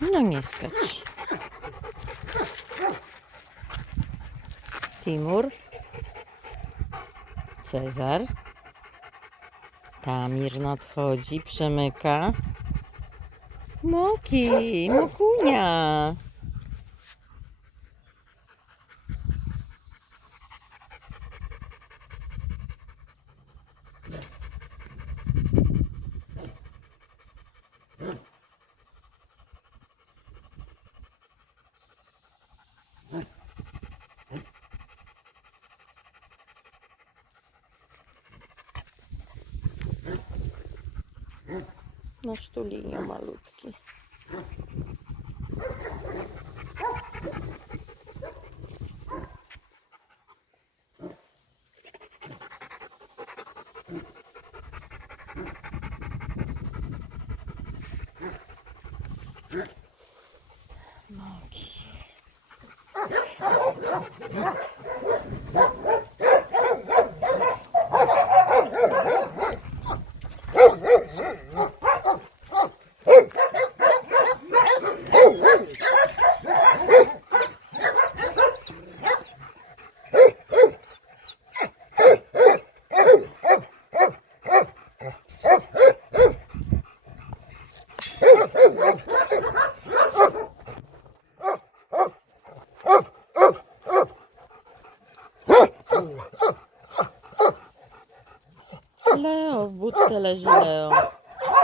No nie skacz. Timur. Cezar. Tamir nadchodzi, przemyka. Moki, Mokunia. No sztulinio malutki. Nogi. Hello, boot sila siya.